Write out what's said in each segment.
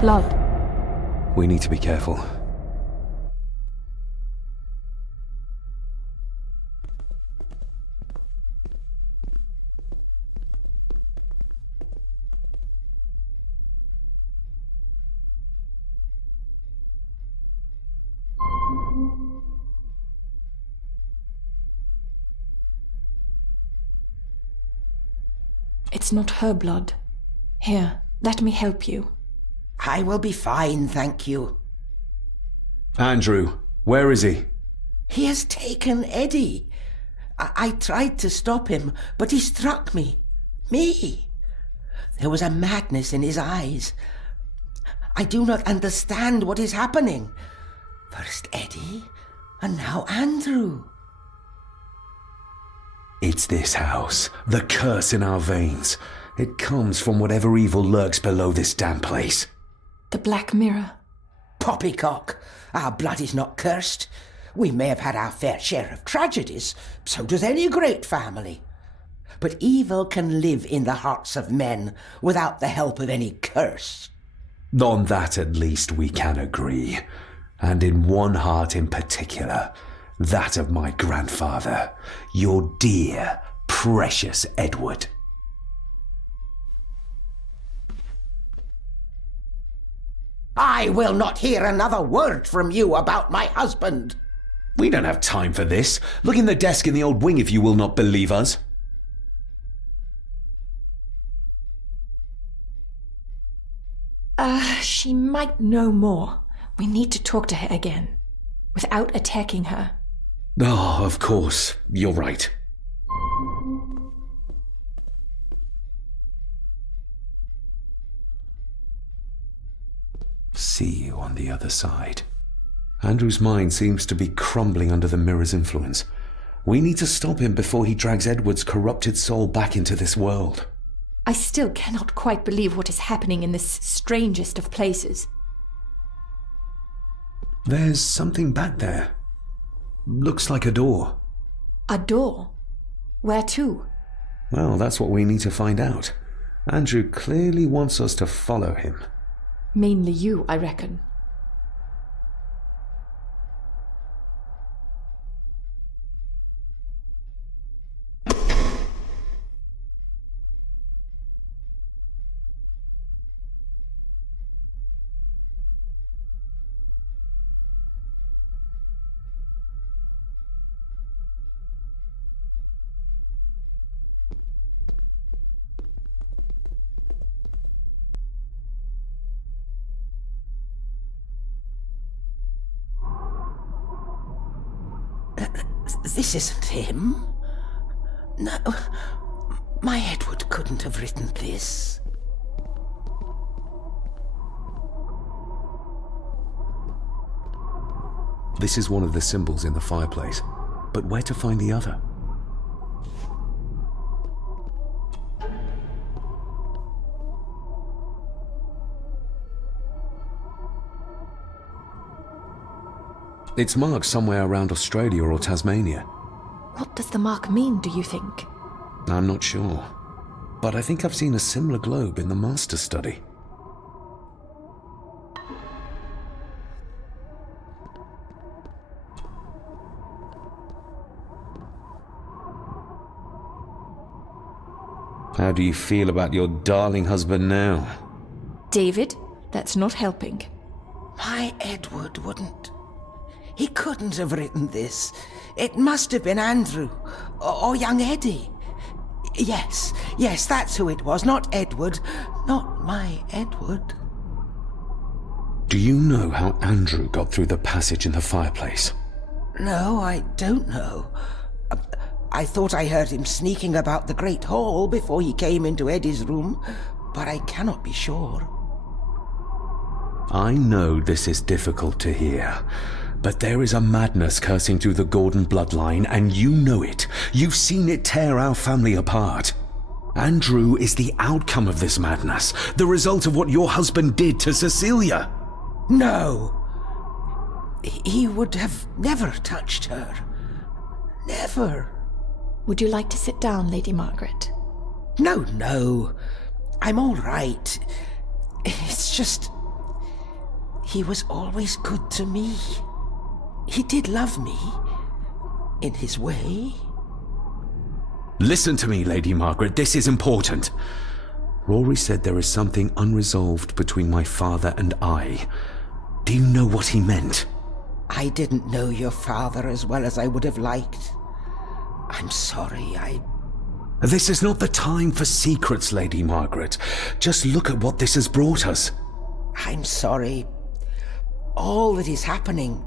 blood. We need to be careful. It's not her blood. Here, let me help you. I will be fine, thank you. Andrew, where is he? He has taken Eddie. I tried to stop him, but he struck me. Me. There was a madness in his eyes. I do not understand what is happening. First Eddie, and now Andrew. It's this house, the curse in our veins. It comes from whatever evil lurks below this damn place. The Black Mirror. Poppycock. Our blood is not cursed. We may have had our fair share of tragedies, so does any great family. But evil can live in the hearts of men without the help of any curse. On that at least we can agree. And in one heart in particular, that of my grandfather, your dear, precious Edward. I will not hear another word from you about my husband. We don't have time for this. Look in the desk in the old wing if you will not believe us. She might know more. We need to talk to her again, without attacking her. Oh, of course. You're right. See you on the other side. Andrew's mind seems to be crumbling under the mirror's influence. We need to stop him before he drags Edward's corrupted soul back into this world. I still cannot quite believe what is happening in this strangest of places. There's something back there. Looks like a door. A door? Where to? Well, that's what we need to find out. Andrew clearly wants us to follow him. Mainly you, I reckon. This isn't him. No, my Edward couldn't have written this. This is one of the symbols in the fireplace, but where to find the other? It's marked somewhere around Australia or Tasmania. What does the mark mean, do you think? I'm not sure, but I think I've seen a similar globe in the master study. How do you feel about your darling husband now? David, that's not helping. My Edward wouldn't. He couldn't have written this. It must have been Andrew, or young Eddie. Yes, that's who it was, not Edward. Not my Edward. Do you know how Andrew got through the passage in the fireplace? No, I don't know. I thought I heard him sneaking about the great hall before he came into Eddie's room, but I cannot be sure. I know this is difficult to hear, but there is a madness coursing through the Gordon bloodline, and you know it. You've seen it tear our family apart. Andrew is the outcome of this madness, the result of what your husband did to Cecilia. No. He would have never touched her. Never. Would you like to sit down, Lady Margaret? No. I'm all right. It's just... He was always good to me. He did love me, in his way. Listen to me, Lady Margaret, this is important. Rory said there is something unresolved between my father and I. Do you know what he meant? I didn't know your father as well as I would have liked. I'm sorry, This is not the time for secrets, Lady Margaret. Just look at what this has brought us. I'm sorry. All that is happening,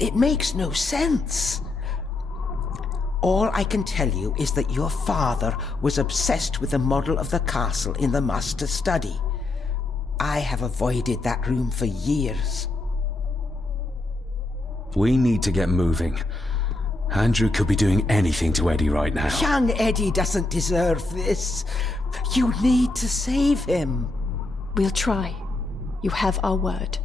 it makes no sense. All I can tell you is that your father was obsessed with the model of the castle in the master's study. I have avoided that room for years. We need to get moving. Andrew could be doing anything to Eddie right now. Young Eddie doesn't deserve this. You need to save him. We'll try. You have our word.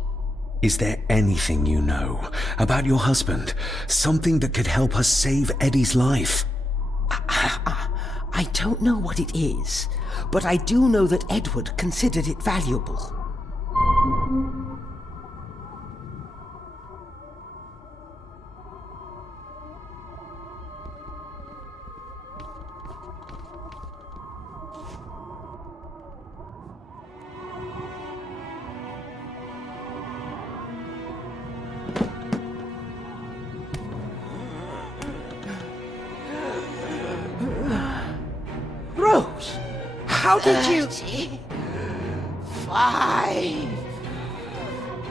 Is there anything you know about your husband? Something that could help us save Eddie's life? I don't know what it is, but I do know that Edward considered it valuable. Rose, how did you... 5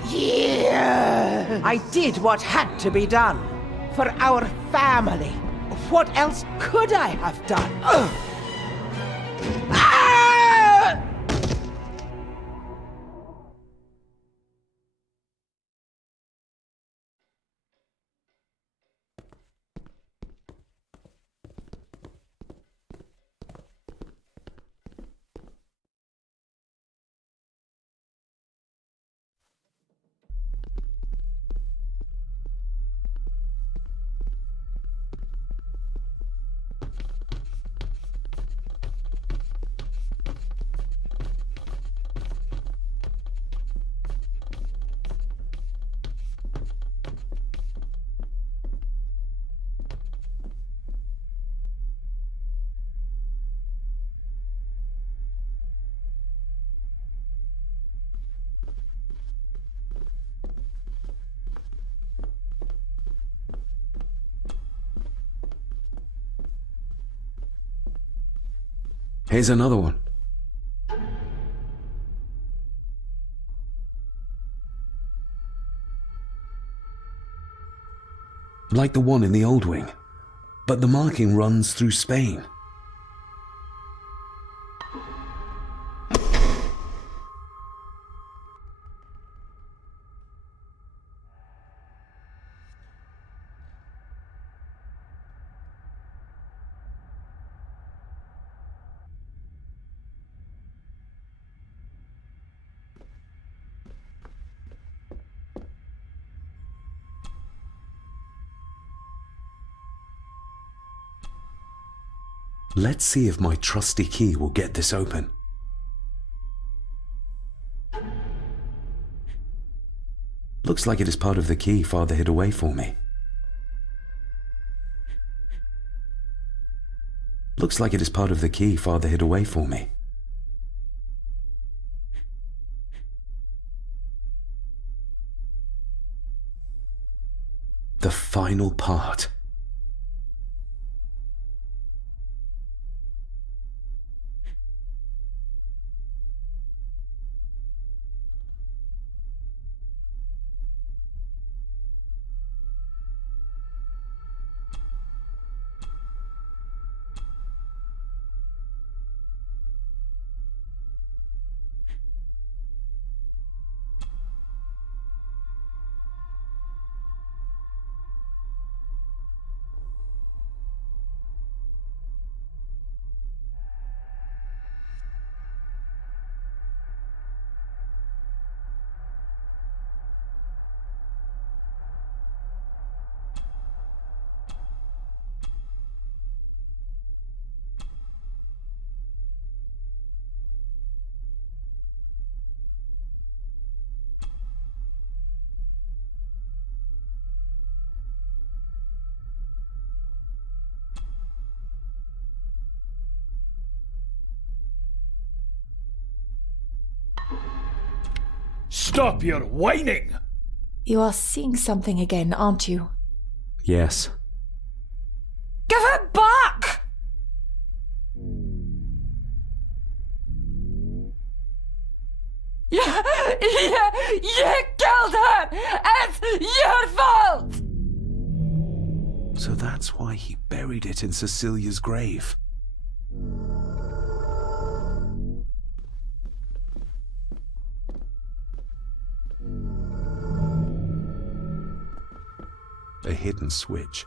years. I did what had to be done. For our family. What else could I have done? Ah! Here's another one. Like the one in the old wing, but the marking runs through Spain. Let's see if my trusty key will get this open. Looks like it is part of the key Father hid away for me. Looks like it is part of the key Father hid away for me. The final part. Stop your whining! You are seeing something again, aren't you? Yes. Give it back! You killed her! It's your fault! So that's why he buried it in Cecilia's grave. A hidden switch.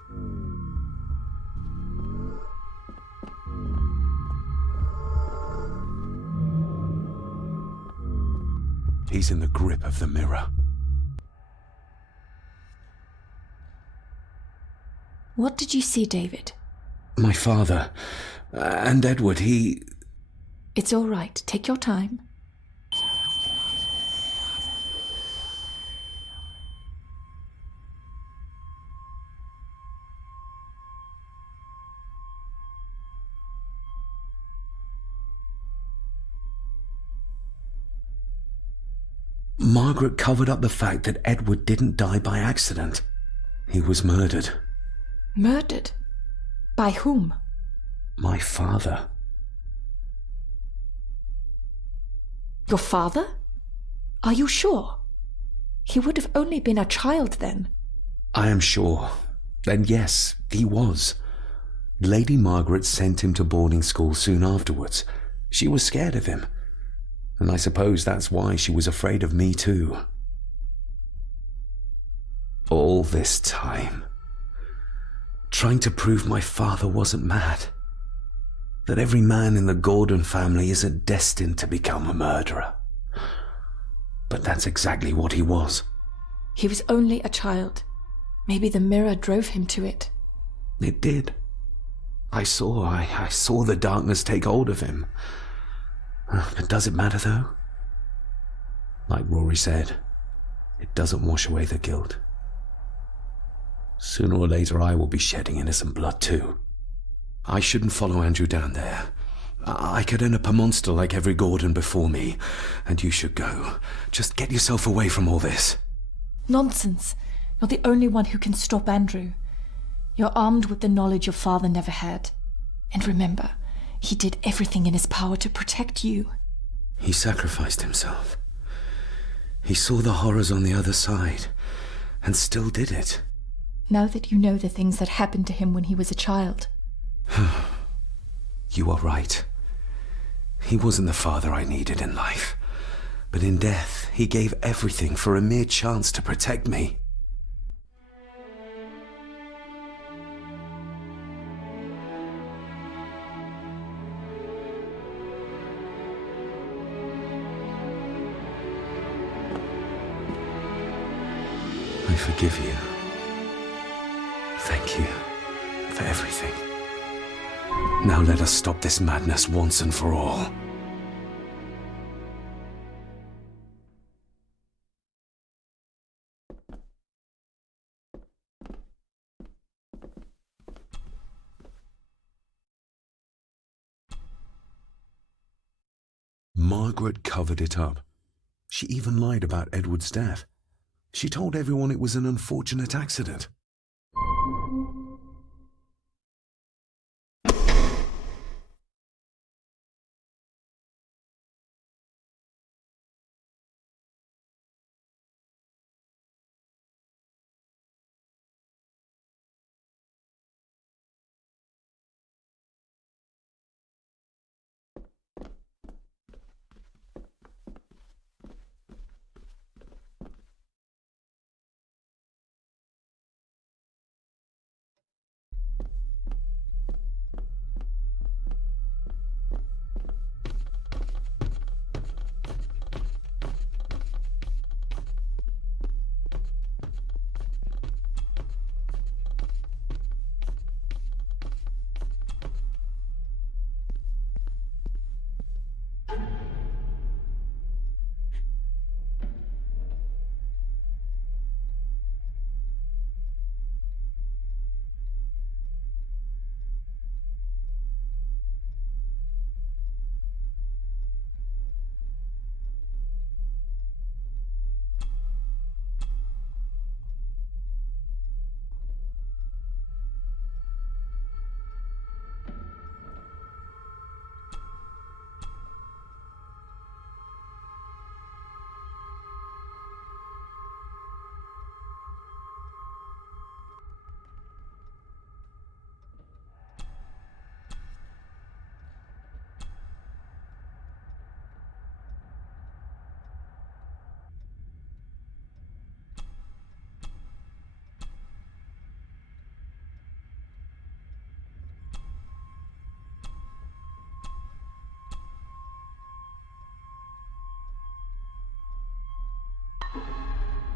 He's in the grip of the mirror. What did you see, David? My father and Edward, It's all right. Take your time. Margaret covered up the fact that Edward didn't die by accident. He was murdered. Murdered? By whom? My father. Your father? Are you sure? He would have only been a child then. I am sure. And yes, he was. Lady Margaret sent him to boarding school soon afterwards. She was scared of him. And I suppose that's why she was afraid of me too. All this time, trying to prove my father wasn't mad. That every man in the Gordon family isn't destined to become a murderer. But that's exactly what he was. He was only a child. Maybe the mirror drove him to it. It did. I saw the darkness take hold of him. But does it matter though? Like Rory said, it doesn't wash away the guilt. Sooner or later I will be shedding innocent blood too. I shouldn't follow Andrew down there. I could end up a monster like every Gordon before me, and you should go. Just get yourself away from all this. Nonsense. You're the only one who can stop Andrew. You're armed with the knowledge your father never had. And remember, he did everything in his power to protect you. He sacrificed himself. He saw the horrors on the other side, and still did it. Now that you know the things that happened to him when he was a child. You are right. He wasn't the father I needed in life. But in death, he gave everything for a mere chance to protect me. I forgive you. Thank you for everything. Now let us stop this madness once and for all. Margaret covered it up. She even lied about Edward's death. She told everyone it was an unfortunate accident.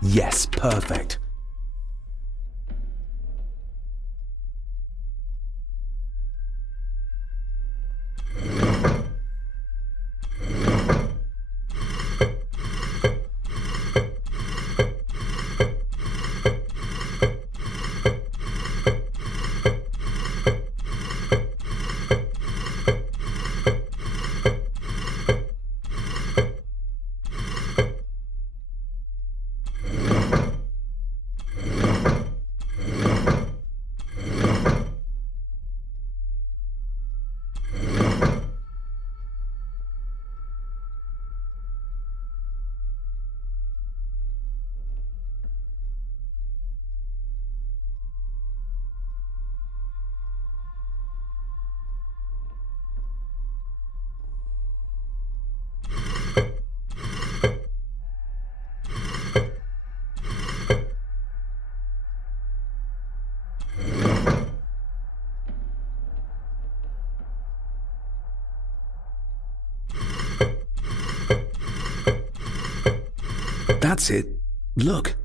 Yes, perfect. That's it. Look.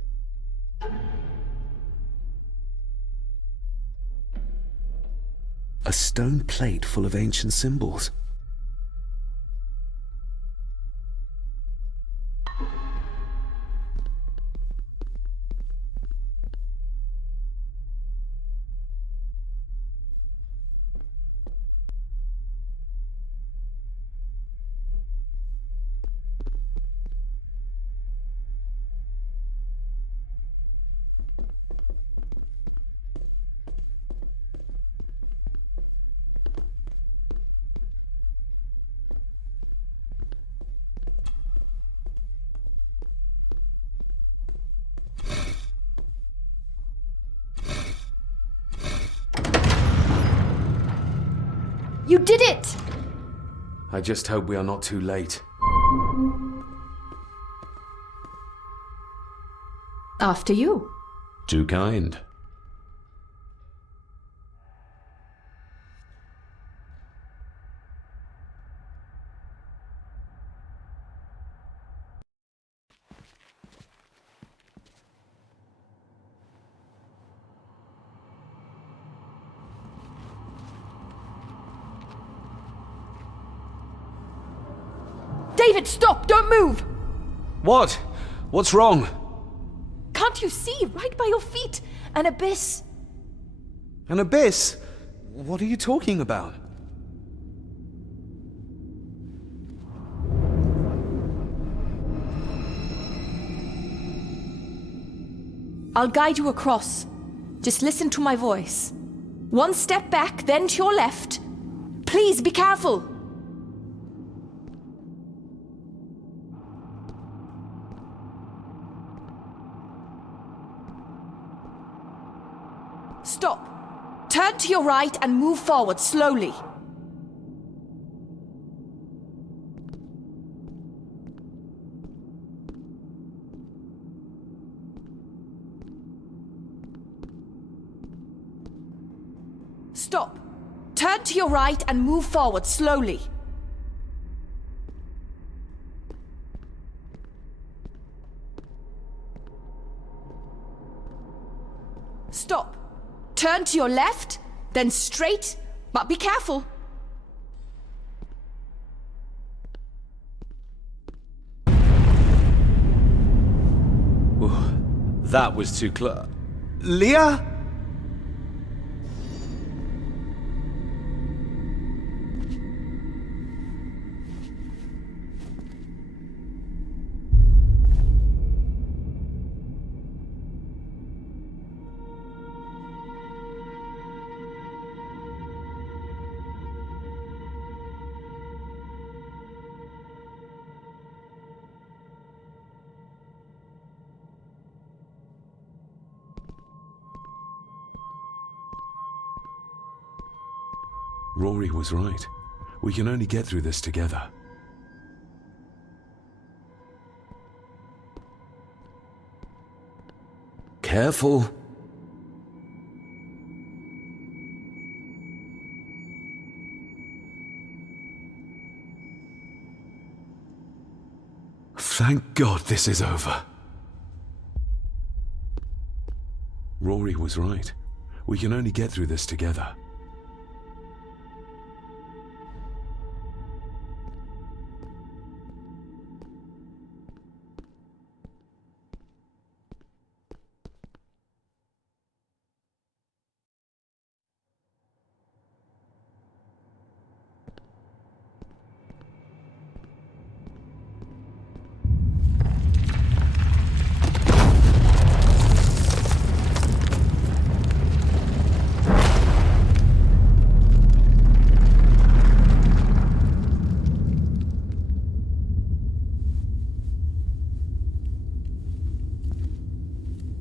A stone plate full of ancient symbols. You did it! I just hope we are not too late. After you. Too kind. David, stop! Don't move! What? What's wrong? Can't you see? Right by your feet. An abyss. An abyss? What are you talking about? I'll guide you across. Just listen to my voice. One step back, then to your left. Please be careful. Stop. Turn to your right and move forward slowly. Stop. Turn to your right and move forward slowly. Stop. Turn to your left, then straight, but be careful. Ooh, that was too close. Leah? Rory was right. We can only get through this together. Careful. Thank God this is over. Rory was right. We can only get through this together.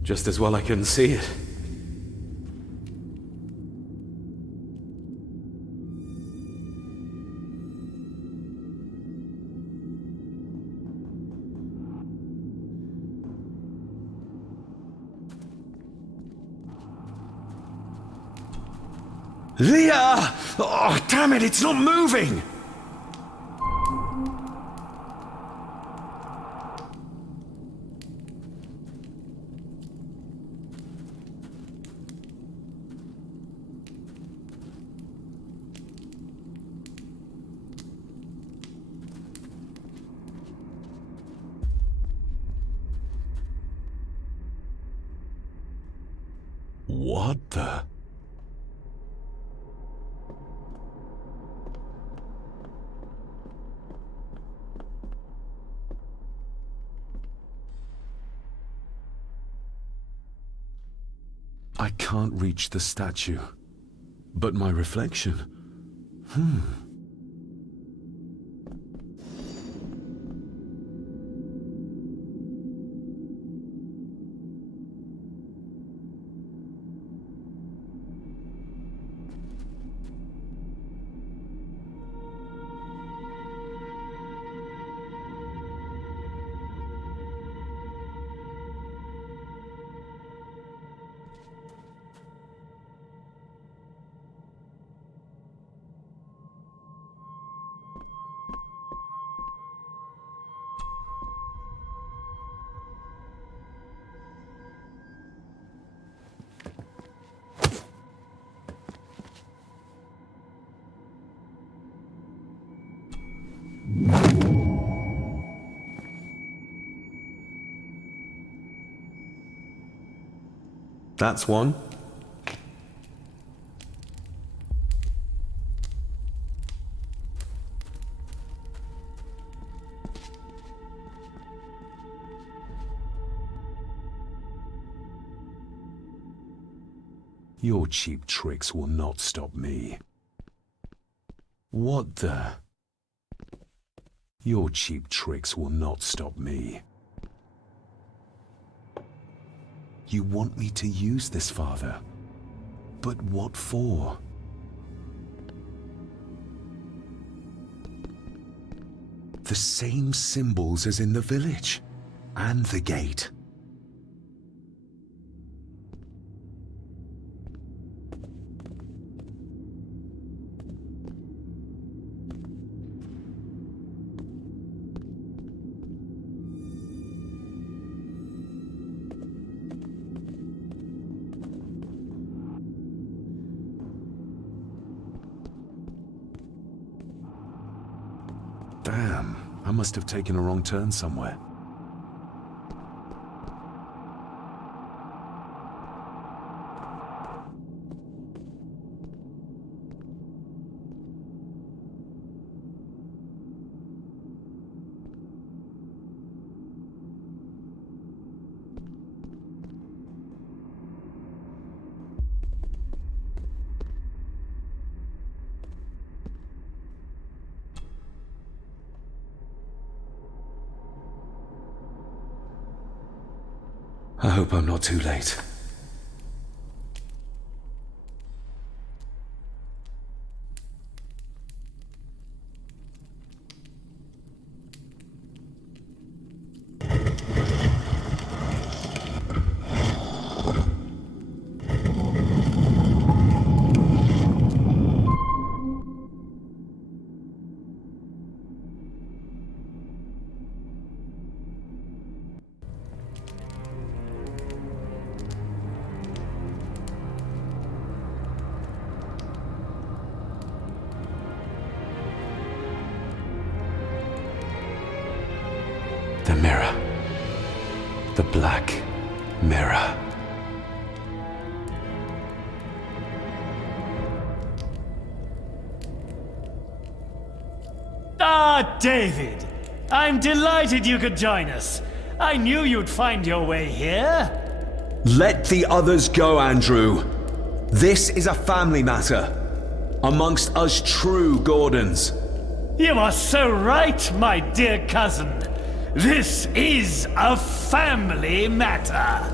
Just as well I couldn't see it. Leah! Oh, damn it, it's not moving! What the? I can't reach the statue, but my reflection. That's one. Your cheap tricks will not stop me. What the? Your cheap tricks will not stop me. You want me to use this, Father? But what for? The same symbols as in the village, and the gate. Damn, I must have taken a wrong turn somewhere. I hope I'm not too late. The mirror. The black mirror. Ah, David! I'm delighted you could join us. I knew you'd find your way here. Let the others go, Andrew. This is a family matter. Amongst us true Gordons. You are so right, my dear cousin. This is a family matter.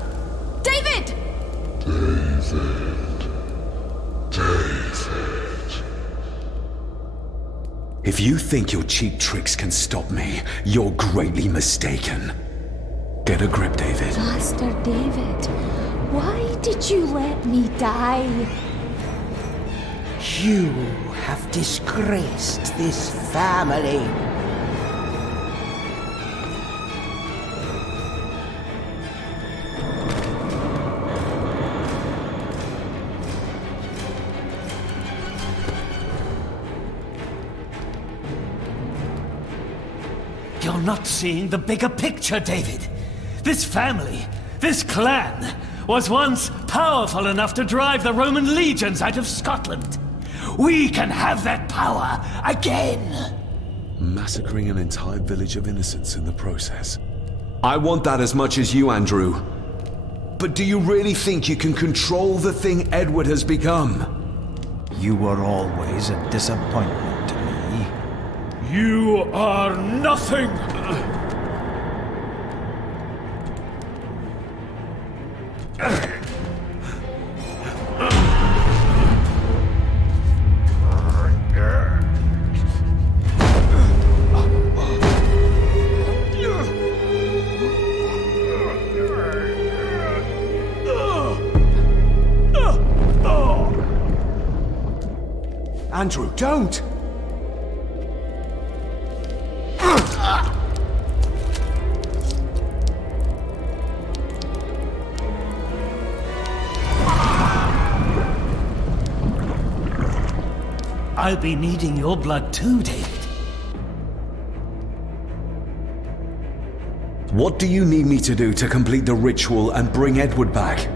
David! If you think your cheap tricks can stop me, you're greatly mistaken. Get a grip, David. Master David, why did you let me die? You have disgraced this family. You're not seeing the bigger picture, David. This family, this clan, was once powerful enough to drive the Roman legions out of Scotland. We can have that power again! Massacring an entire village of innocents in the process. I want that as much as you, Andrew. But do you really think you can control the thing Edward has become? You were always a disappointment to me. You are nothing! Andrew, don't! I'll be needing your blood too, David. What do you need me to do to complete the ritual and bring Edward back?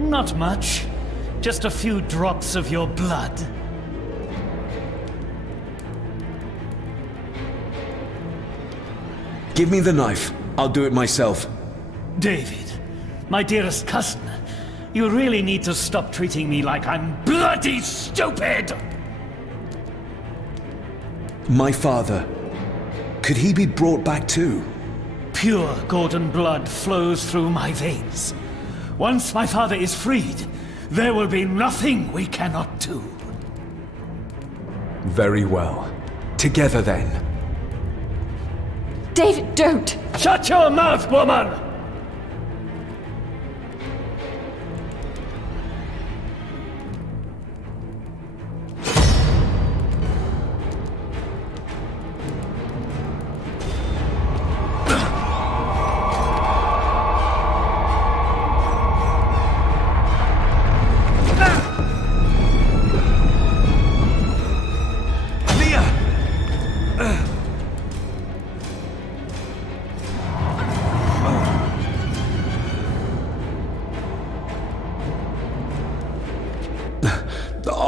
Not much. Just a few drops of your blood. Give me the knife. I'll do it myself. David, my dearest cousin, you really need to stop treating me like I'm bloody stupid! My father. Could he be brought back too? Pure Gordon blood flows through my veins. Once my father is freed, there will be nothing we cannot do. Very well. Together then. David, don't! Shut your mouth, woman!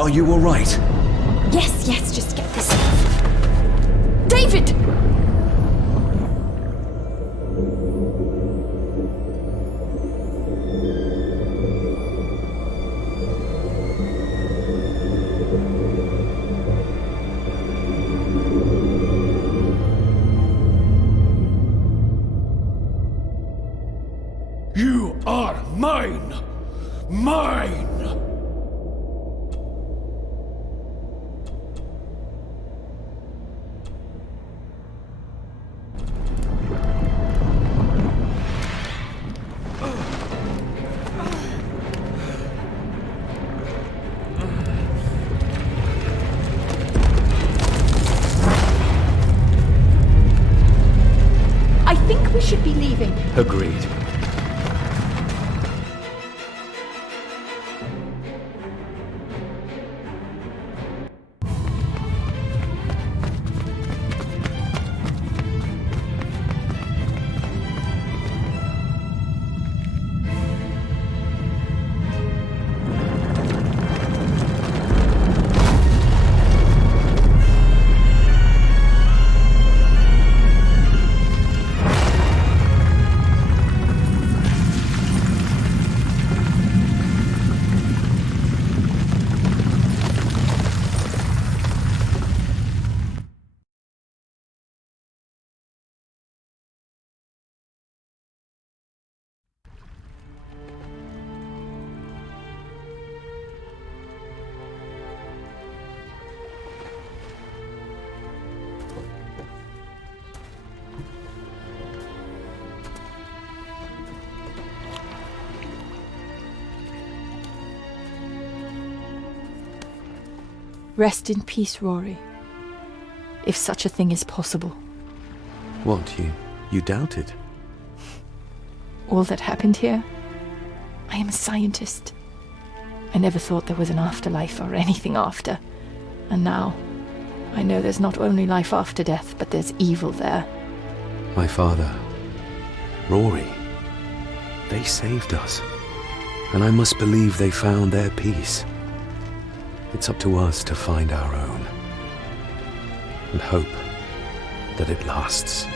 Are you all right? Yes, just get this off. David! You are mine! Mine! I think we should be leaving. Agreed. Rest in peace, Rory. If such a thing is possible. What, you doubt it? All that happened here? I am a scientist. I never thought there was an afterlife or anything after. And now, I know there's not only life after death, but there's evil there. My father, Rory, they saved us. And I must believe they found their peace. It's up to us to find our own. And hope that it lasts.